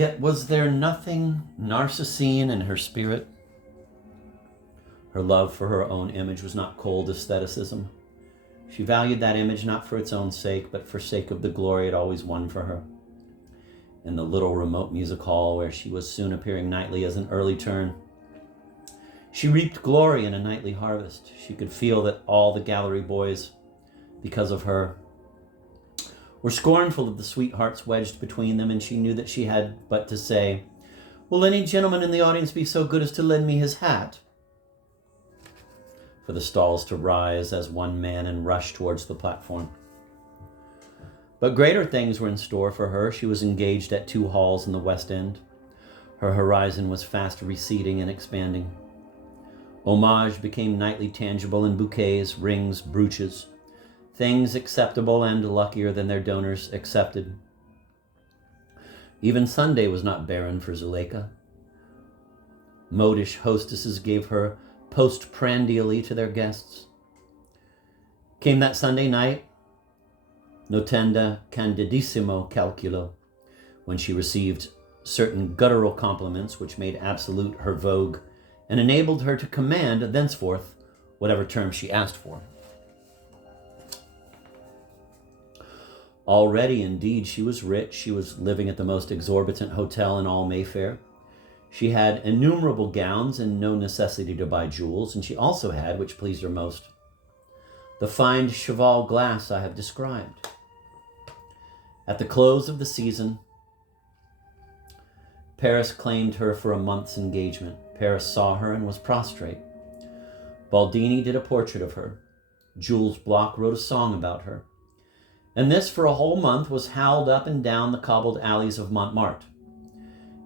Yet was there nothing Narcissine in her spirit? Her love for her own image was not cold aestheticism. She valued that image not for its own sake, but for sake of the glory it always won for her. In the little remote music hall where she was soon appearing nightly as an early turn, she reaped glory in a nightly harvest. She could feel that all the gallery boys, because of her, were scornful of the sweethearts wedged between them, and she knew that she had but to say, "Will any gentleman in the audience be so good as to lend me his hat?" for the stalls to rise as one man and rush towards the platform. But greater things were in store for her. She was engaged at 2 halls in the West End. Her horizon was fast receding and expanding. Homage became nightly tangible in bouquets, rings, brooches, things acceptable and luckier than their donors accepted. Even Sunday was not barren for Zuleika. Modish hostesses gave her postprandially to their guests. Came that Sunday night, notenda candidissimo calculo, when she received certain guttural compliments which made absolute her vogue and enabled her to command thenceforth whatever term she asked for. Already, indeed, she was rich. She was living at the most exorbitant hotel in all Mayfair. She had innumerable gowns and no necessity to buy jewels, and she also had, which pleased her most, the fine cheval glass I have described. At the close of the season, Paris claimed her for a month's engagement. Paris saw her and was prostrate. Baldini did a portrait of her. Jules Bloch wrote a song about her. And this for a whole month was howled up and down the cobbled alleys of Montmartre.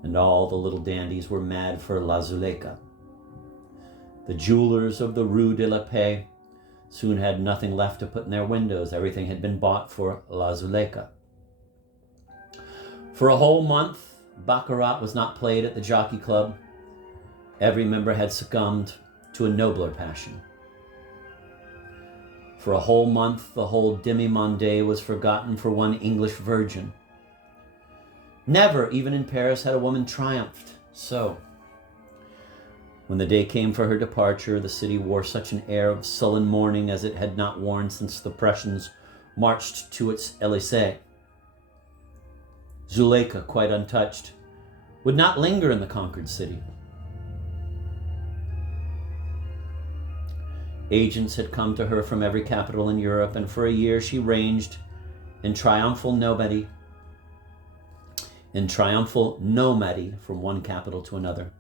And all the little dandies were mad for La Zuleika. The jewelers of the Rue de la Paix soon had nothing left to put in their windows. Everything had been bought for La Zuleika. For a whole month, baccarat was not played at the Jockey Club. Every member had succumbed to a nobler passion. For a whole month, the whole demi-monde was forgotten for one English virgin. Never, even in Paris, had a woman triumphed so. When the day came for her departure, the city wore such an air of sullen mourning as it had not worn since the Prussians marched to its Élysée. Zuleika, quite untouched, would not linger in the conquered city. Agents had come to her from every capital in Europe, and for a year she ranged in triumphal nomady from one capital to another.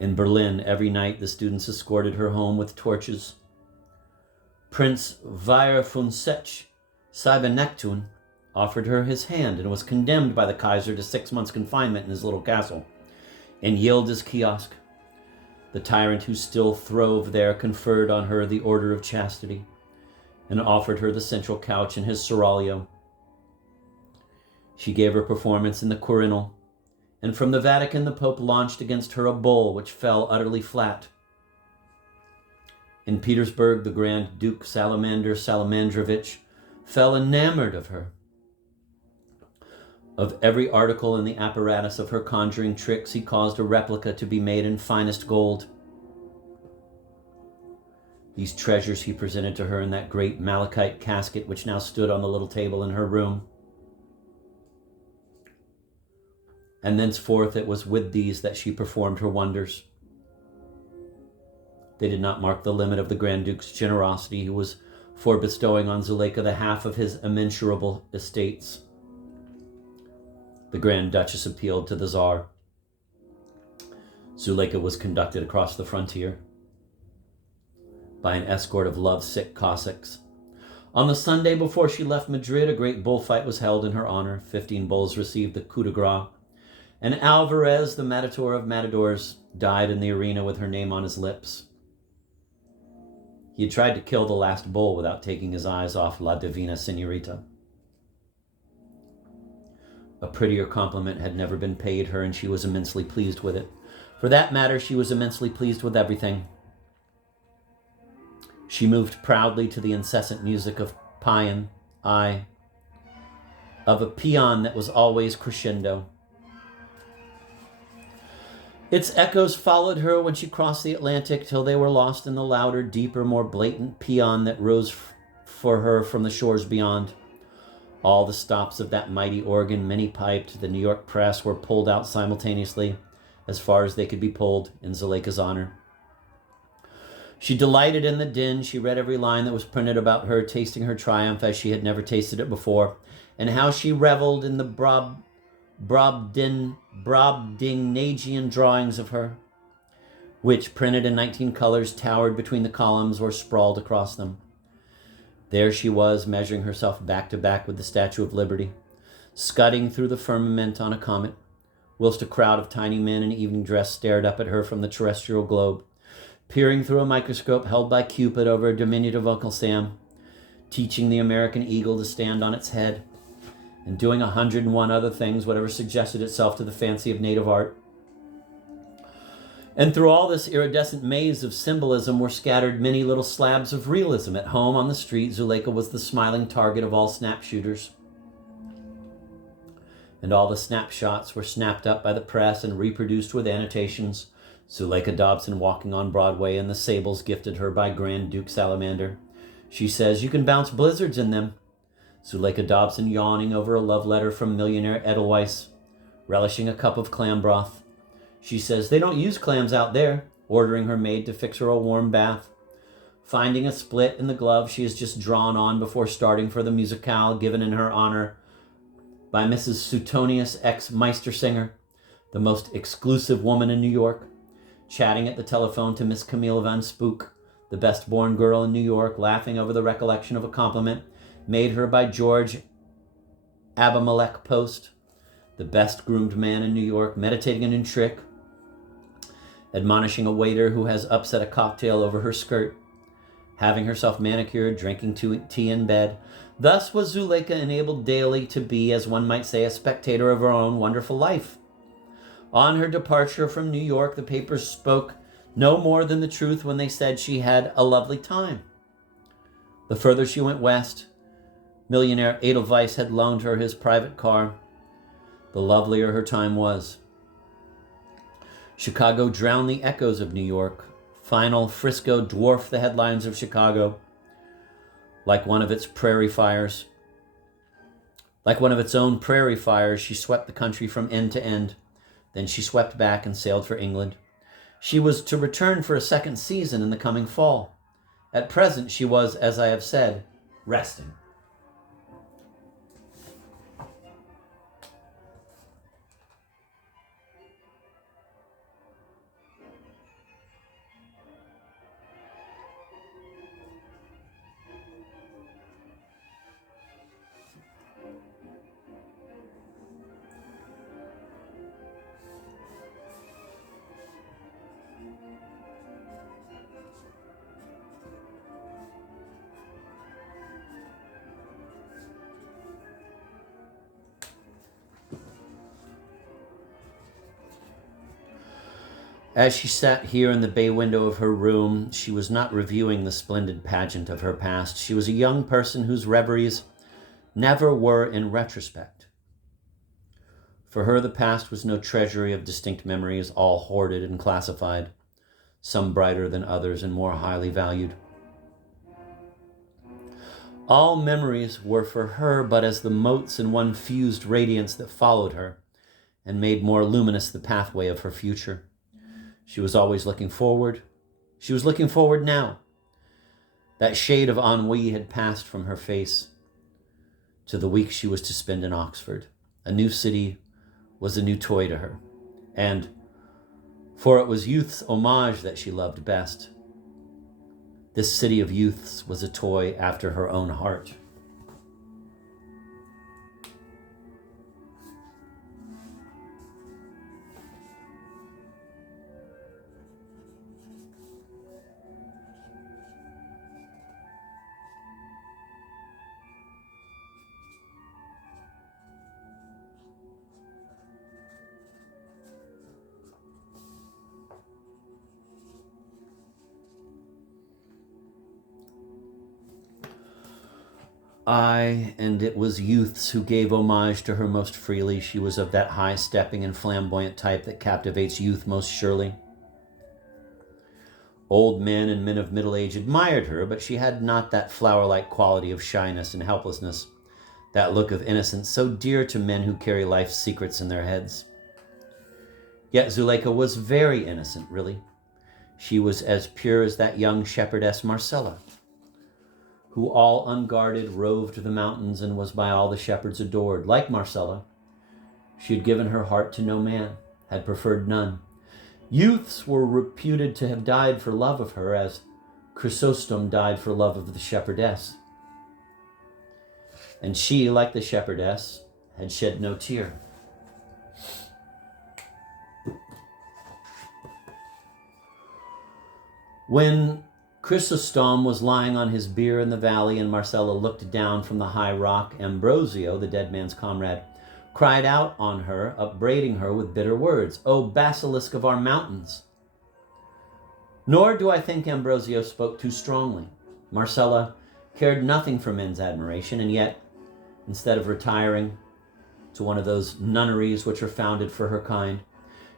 In Berlin, every night the students escorted her home with torches. Prince Weyer von Siebennechtun offered her his hand and was condemned by the Kaiser to 6 months' confinement in his little castle. In Yildiz Kiosk, the tyrant who still throve there conferred on her the Order of Chastity and offered her the central couch in his seraglio. She gave her performance in the Quirinal, and from the Vatican the Pope launched against her a bull which fell utterly flat. In Petersburg, the Grand Duke Salamander Salamandrovich fell enamored of her. Of every article in the apparatus of her conjuring tricks, he caused a replica to be made in finest gold. These treasures he presented to her in that great malachite casket which now stood on the little table in her room. And thenceforth it was with these that she performed her wonders. They did not mark the limit of the Grand Duke's generosity, who was for bestowing on Zuleika the half of his immensurable estates. The Grand Duchess appealed to the Tsar. Zuleika was conducted across the frontier by an escort of love-sick Cossacks. On the Sunday before she left Madrid, a great bullfight was held in her honor. 15 bulls received the coup de grace, and Alvarez, the matador of matadors, died in the arena with her name on his lips. He had tried to kill the last bull without taking his eyes off La Divina Senorita. A prettier compliment had never been paid her, and she was immensely pleased with it. For that matter, she was immensely pleased with everything. She moved proudly to the incessant music of Payan, I, of a paean that was always crescendo. Its echoes followed her when she crossed the Atlantic till they were lost in the louder, deeper, more blatant paean that rose for her from the shores beyond. All the stops of that mighty organ, many-piped, the New York press, were pulled out simultaneously, as far as they could be pulled, in Zuleika's honor. She delighted in the din. She read every line that was printed about her, tasting her triumph as she had never tasted it before, and how she reveled in the Brobdingnagian drawings of her, which, printed in 19 colors, towered between the columns or sprawled across them. There she was, measuring herself back to back with the Statue of Liberty, scudding through the firmament on a comet, whilst a crowd of tiny men in evening dress stared up at her from the terrestrial globe, peering through a microscope held by Cupid over a diminutive Uncle Sam, teaching the American eagle to stand on its head, and doing 101 other things, whatever suggested itself to the fancy of native art. And through all this iridescent maze of symbolism were scattered many little slabs of realism. At home, on the street, Zuleika was the smiling target of all snap shooters. And all the snapshots were snapped up by the press and reproduced with annotations. Zuleika Dobson walking on Broadway in the sables gifted her by Grand Duke Salamander. She says, "You can bounce blizzards in them." Zuleika Dobson yawning over a love letter from millionaire Edelweiss, relishing a cup of clam broth. She says, "They don't use clams out there," ordering her maid to fix her a warm bath. Finding a split in the glove she has just drawn on before starting for the musicale given in her honor by Mrs. Suetonius ex Meistersinger, the most exclusive woman in New York, chatting at the telephone to Miss Camille Van Spook, the best-born girl in New York, laughing over the recollection of a compliment made her by George Abimelech Post, the best-groomed man in New York, meditating a new trick, admonishing a waiter who has upset a cocktail over her skirt, having herself manicured, drinking tea in bed. Thus was Zuleika enabled daily to be, as one might say, a spectator of her own wonderful life. On her departure from New York, the papers spoke no more than the truth when they said she had a lovely time. The further she went west, millionaire Edelweiss had loaned her his private car, the lovelier her time was. Chicago drowned the echoes of New York. Final Frisco dwarfed the headlines of Chicago like one of its prairie fires. Like one of its own prairie fires, she swept the country from end to end. Then she swept back and sailed for England. She was to return for a second season in the coming fall. At present, she was, as I have said, resting. As she sat here in the bay window of her room, she was not reviewing the splendid pageant of her past. She was a young person whose reveries never were in retrospect. For her, the past was no treasury of distinct memories, all hoarded and classified, some brighter than others and more highly valued. All memories were for her but as the motes in one fused radiance that followed her and made more luminous the pathway of her future. She was always looking forward. She was looking forward now. That shade of ennui had passed from her face to the week she was to spend in Oxford. A new city was a new toy to her. And, for it was youth's homage that she loved best, this city of youths was a toy after her own heart. Ay, and it was youths who gave homage to her most freely. She was of that high-stepping and flamboyant type that captivates youth most surely. Old men and men of middle age admired her, but she had not that flower-like quality of shyness and helplessness, that look of innocence so dear to men who carry life's secrets in their heads. Yet Zuleika was very innocent, really. She was as pure as that young shepherdess Marcella, who all unguarded roved the mountains and was by all the shepherds adored. Like Marcella, she had given her heart to no man, had preferred none. Youths were reputed to have died for love of her, as Chrysostom died for love of the shepherdess. And she, like the shepherdess, had shed no tear. When Chrysostom was lying on his bier in the valley, and Marcella looked down from the high rock, Ambrosio, the dead man's comrade, cried out on her, upbraiding her with bitter words, "O basilisk of our mountains!" Nor do I think Ambrosio spoke too strongly. Marcella cared nothing for men's admiration, and yet, instead of retiring to one of those nunneries which are founded for her kind,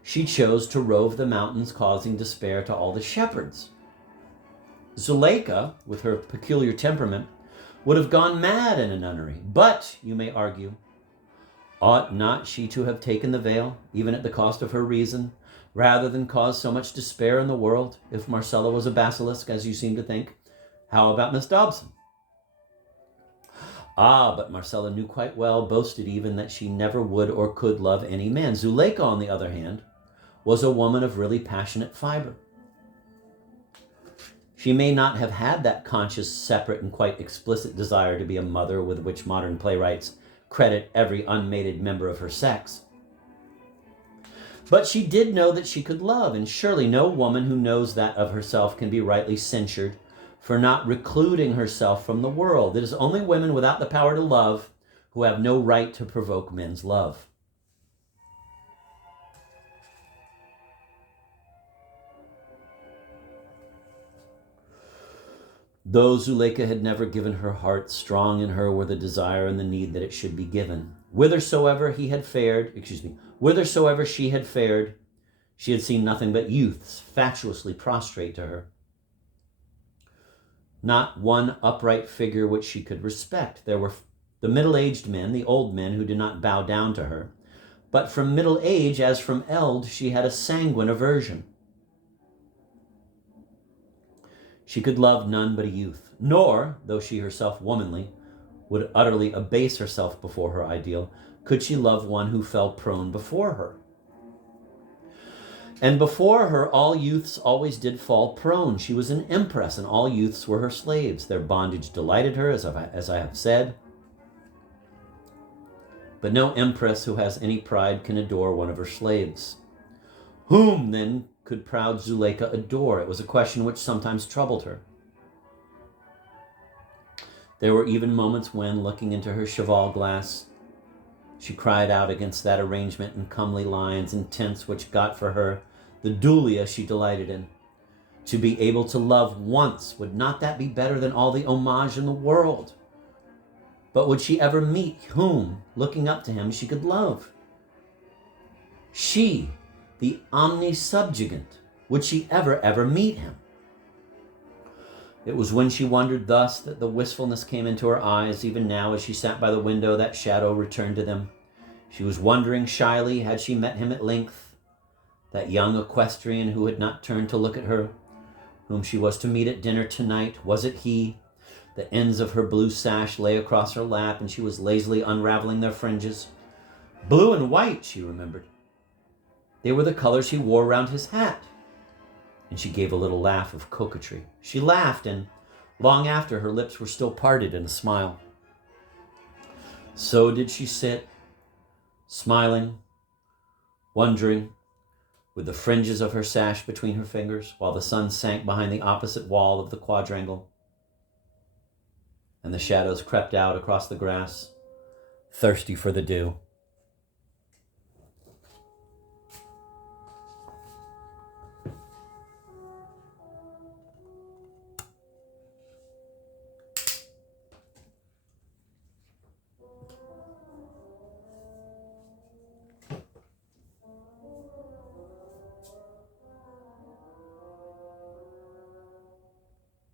she chose to rove the mountains, causing despair to all the shepherds. Zuleika, with her peculiar temperament, would have gone mad in a nunnery. But, you may argue, ought not she to have taken the veil, even at the cost of her reason, rather than cause so much despair in the world, if Marcella was a basilisk, as you seem to think? How about Miss Dobson? Ah, but Marcella knew quite well, boasted even, that she never would or could love any man. Zuleika, on the other hand, was a woman of really passionate fiber. She may not have had that conscious, separate, and quite explicit desire to be a mother with which modern playwrights credit every unmated member of her sex. But she did know that she could love, and surely no woman who knows that of herself can be rightly censured for not recluding herself from the world. It is only women without the power to love who have no right to provoke men's love. Though Zuleika had never given her heart, strong in her were the desire and the need that it should be given. Whithersoever she had fared, she had seen nothing but youths fatuously prostrate to her. Not one upright figure which she could respect. There were the middle-aged men, the old men who did not bow down to her. But from middle age, as from eld, she had a sanguine aversion. She could love none but a youth, nor, though she herself womanly, would utterly abase herself before her ideal, could she love one who fell prone before her. And before her, all youths always did fall prone. She was an empress, and all youths were her slaves. Their bondage delighted her, as I have said. But no empress who has any pride can adore one of her slaves. Whom, then, could proud Zuleika adore? It was a question which sometimes troubled her. There were even moments when, looking into her cheval glass, she cried out against that arrangement in comely lines and tints which got for her the dulia she delighted in. To be able to love once, would not that be better than all the homage in the world? But would she ever meet whom, looking up to him, she could love? She, the omnisubjugant, would she ever meet him? It was when she wondered thus that the wistfulness came into her eyes. Even now, as she sat by the window, that shadow returned to them. She was wondering shyly, had she met him at length, that young equestrian who had not turned to look at her, whom she was to meet at dinner tonight? Was it he? The ends of her blue sash lay across her lap, and she was lazily unraveling their fringes. Blue and white, she remembered. They were the colors he wore round his hat. And she gave a little laugh of coquetry. She laughed, and long after, her lips were still parted in a smile. So did she sit, smiling, wondering, with the fringes of her sash between her fingers, while the sun sank behind the opposite wall of the quadrangle, and the shadows crept out across the grass, thirsty for the dew.